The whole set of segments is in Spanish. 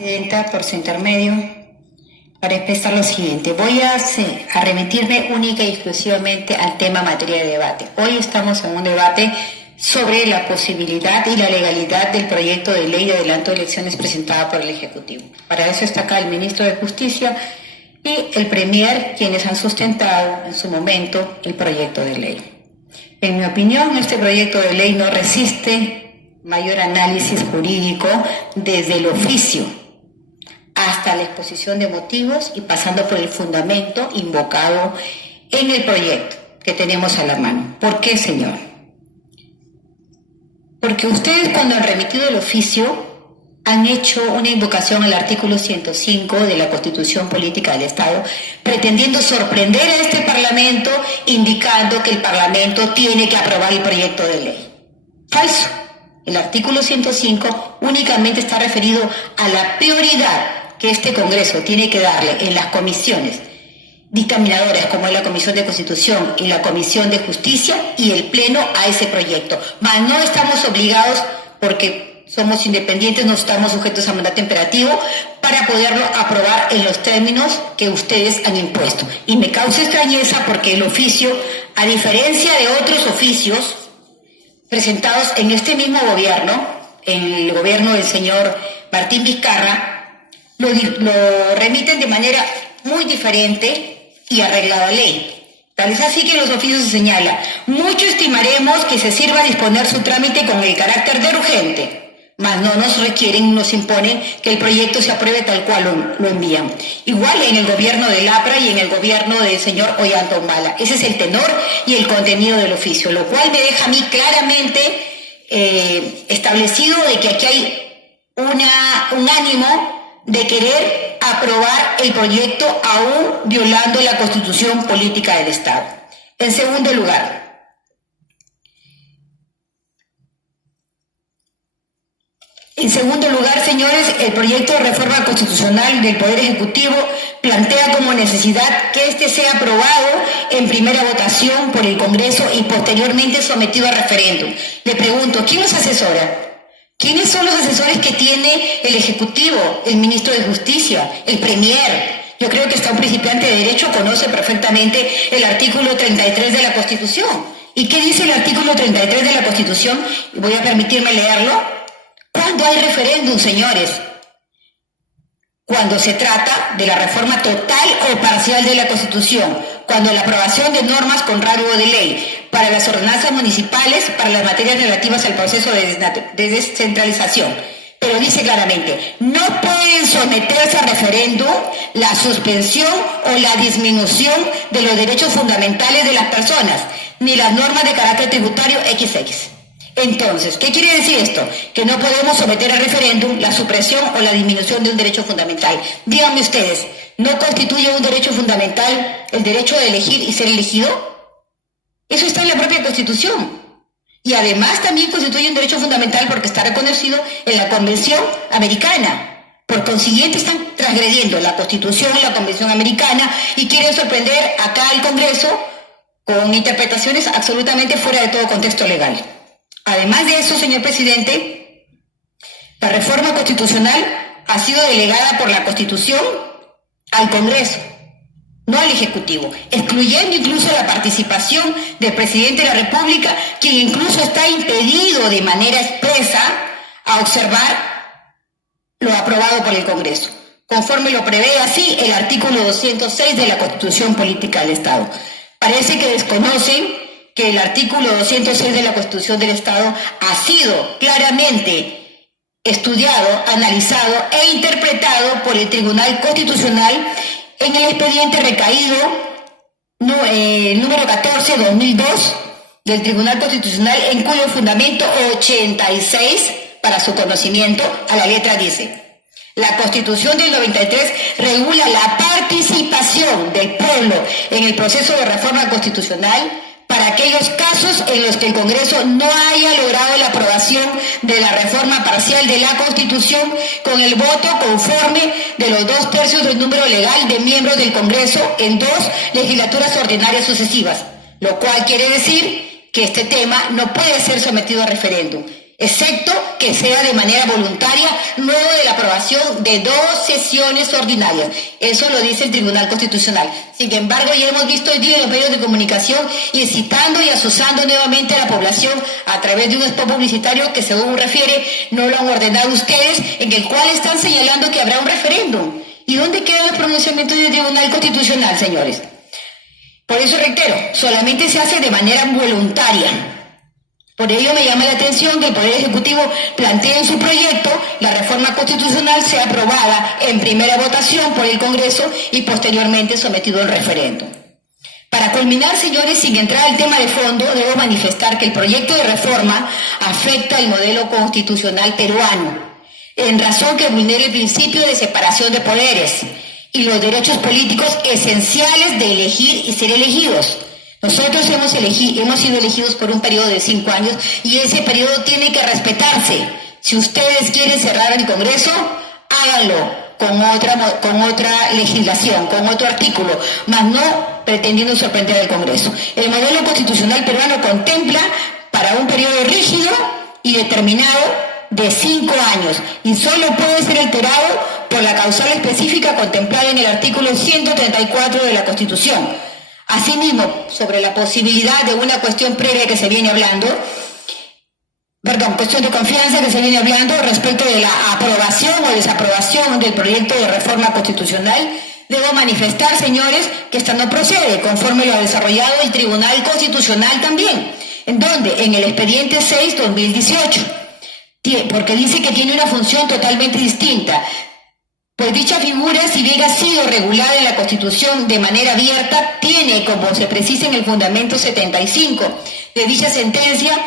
Presidenta, por su intermedio, para expresar lo siguiente. Voy a remitirme única y exclusivamente al tema materia de debate. Hoy estamos en un debate sobre la posibilidad y la legalidad del proyecto de ley de adelanto de elecciones presentada por el Ejecutivo. Para eso está acá el Ministro de Justicia y el Premier, quienes han sustentado en su momento el proyecto de ley. En mi opinión, este proyecto de ley no resiste mayor análisis jurídico desde el oficio hasta la exposición de motivos y pasando por el fundamento invocado en el proyecto que tenemos a la mano. ¿Por qué, señor? Porque ustedes, cuando han remitido el oficio, han hecho una invocación al artículo 105 de la Constitución Política del Estado, pretendiendo sorprender a este Parlamento, indicando que el Parlamento tiene que aprobar el proyecto de ley. Falso. El artículo 105 únicamente está referido a la prioridad que este Congreso tiene que darle en las comisiones dictaminadoras, como es la Comisión de Constitución y la Comisión de Justicia, y el Pleno a ese proyecto. Mas no estamos obligados, porque somos independientes, no estamos sujetos a mandato imperativo, para poderlo aprobar en los términos que ustedes han impuesto. Y me causa extrañeza porque el oficio, a diferencia de otros oficios presentados en este mismo gobierno, en el gobierno del señor Martín Vizcarra, lo remiten de manera muy diferente y arreglada a ley. Tal es así que en los oficios se señala: mucho estimaremos que se sirva a disponer su trámite con el carácter de urgente, mas no nos requieren, nos imponen que el proyecto se apruebe tal cual lo envían. Igual en el gobierno del APRA y en el gobierno del señor Ollanta Humala. Ese es el tenor y el contenido del oficio, lo cual me deja a mí claramente establecido de que aquí hay un ánimo de querer aprobar el proyecto aún violando la Constitución Política del Estado. En segundo lugar, señores, el proyecto de reforma constitucional del Poder Ejecutivo plantea como necesidad que este sea aprobado en primera votación por el Congreso y posteriormente sometido a referéndum. Le pregunto, ¿quién los asesora? ¿Quiénes son los asesores que tiene el Ejecutivo, el Ministro de Justicia, el Premier? Yo creo que hasta un principiante de Derecho conoce perfectamente el artículo 33 de la Constitución. ¿Y qué dice el artículo 33 de la Constitución? Voy a permitirme leerlo. ¿Cuándo hay referéndum, señores? Cuando se trata de la reforma total o parcial de la Constitución, cuando la aprobación de normas con rango de ley para las ordenanzas municipales, para las materias relativas al proceso de descentralización. Pero dice claramente, no pueden someterse a referéndum la suspensión o la disminución de los derechos fundamentales de las personas, ni las normas de carácter tributario XX. Entonces, ¿qué quiere decir esto? Que no podemos someter a referéndum la supresión o la disminución de un derecho fundamental. Díganme ustedes, ¿no constituye un derecho fundamental el derecho de elegir y ser elegido? Eso está en la propia Constitución. Y además también constituye un derecho fundamental porque está reconocido en la Convención Americana. Por consiguiente, están transgrediendo la Constitución y la Convención Americana y quieren sorprender acá al Congreso con interpretaciones absolutamente fuera de todo contexto legal. Además de eso, señor presidente, la reforma constitucional ha sido delegada por la Constitución al Congreso, no al Ejecutivo, excluyendo incluso la participación del presidente de la República, quien incluso está impedido de manera expresa a observar lo aprobado por el Congreso, conforme lo prevé así el artículo 206 de la Constitución Política del Estado. Parece que desconocen que el artículo 206 de la Constitución del Estado ha sido claramente estudiado, analizado e interpretado por el Tribunal Constitucional en el expediente recaído número 14/2002 del Tribunal Constitucional, en cuyo fundamento 86, para su conocimiento, a la letra dice: la Constitución del 93 regula la participación del pueblo en el proceso de reforma constitucional para aquellos casos en los que el Congreso no haya logrado la aprobación de la reforma parcial de la Constitución con el voto conforme de los 2/3 del número legal de miembros del Congreso en 2 legislaturas ordinarias sucesivas, lo cual quiere decir que este tema no puede ser sometido a referéndum. excepto que sea de manera voluntaria, luego de la aprobación de 2 sesiones ordinarias. Eso lo dice el Tribunal Constitucional. Sin embargo, ya hemos visto hoy día en los medios de comunicación incitando y asusando nuevamente a la población a través de un spot publicitario que, según refiere, no lo han ordenado ustedes, en el cual están señalando que habrá un referéndum. ¿Y dónde quedan los pronunciamientos del Tribunal Constitucional, señores? Por eso reitero, solamente se hace de manera voluntaria. Por ello me llama la atención que el Poder Ejecutivo plantee en su proyecto la reforma constitucional sea aprobada en primera votación por el Congreso y posteriormente sometido al referéndum. Para culminar, señores, sin entrar al tema de fondo, debo manifestar que el proyecto de reforma afecta al modelo constitucional peruano, en razón que vulnera el principio de separación de poderes y los derechos políticos esenciales de elegir y ser elegidos. Nosotros hemos sido elegidos por un periodo de 5 años y ese periodo tiene que respetarse. Si ustedes quieren cerrar el Congreso, háganlo con otra legislación, con otro artículo, mas no pretendiendo sorprender al Congreso. El modelo constitucional peruano contempla para un periodo rígido y determinado de 5 años y solo puede ser alterado por la causal específica contemplada en el artículo 134 de la Constitución. Asimismo, sobre la posibilidad de una cuestión previa que se viene hablando, cuestión de confianza que se viene hablando respecto de la aprobación o desaprobación del proyecto de reforma constitucional, debo manifestar, señores, que esta no procede, conforme lo ha desarrollado el Tribunal Constitucional también, en donde, en el expediente 6/2018, porque dice que tiene una función totalmente distinta. Pues dicha figura, si bien ha sido regulada en la Constitución de manera abierta, tiene, como se precisa en el fundamento 75 de dicha sentencia,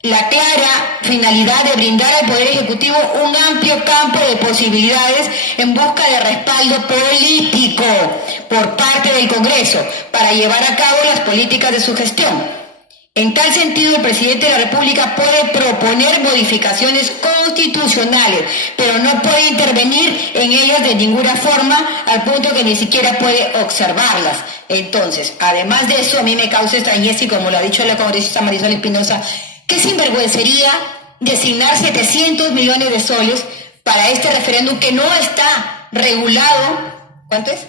la clara finalidad de brindar al Poder Ejecutivo un amplio campo de posibilidades en busca de respaldo político por parte del Congreso para llevar a cabo las políticas de su gestión. En tal sentido, el presidente de la República puede proponer modificaciones constitucionales, pero no puede intervenir en ellas de ninguna forma, al punto que ni siquiera puede observarlas. Entonces, además de eso, a mí me causa extrañeza, y como lo ha dicho la congresista Marisol Espinosa, qué sinvergüencería designar 700 millones de soles para este referéndum que no está regulado. ¿Cuánto es?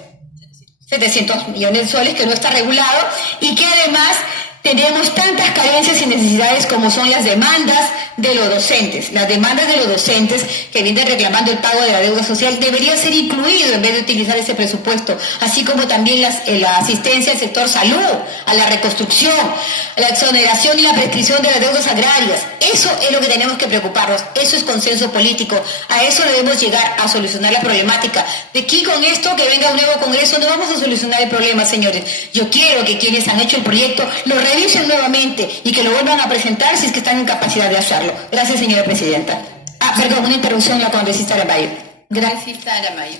700 millones de soles que no está regulado y que además tenemos tantas carencias y necesidades como son las demandas de los docentes. Las demandas de los docentes que vienen reclamando el pago de la deuda social debería ser incluido en vez de utilizar ese presupuesto, así como también la asistencia al sector salud, a la reconstrucción, a la exoneración y la prescripción de las deudas agrarias. Eso es lo que tenemos que preocuparnos, eso es consenso político, a eso debemos llegar a solucionar la problemática. De aquí con esto que venga un nuevo Congreso no vamos a solucionar el problema, señores. Yo quiero que quienes han hecho el proyecto lo revisen nuevamente y que lo vuelvan a presentar si es que están en capacidad de hacerlo. Gracias, señora presidenta. Perdón, una interrupción, la congresista Aramayo. Gracias, Aramayo.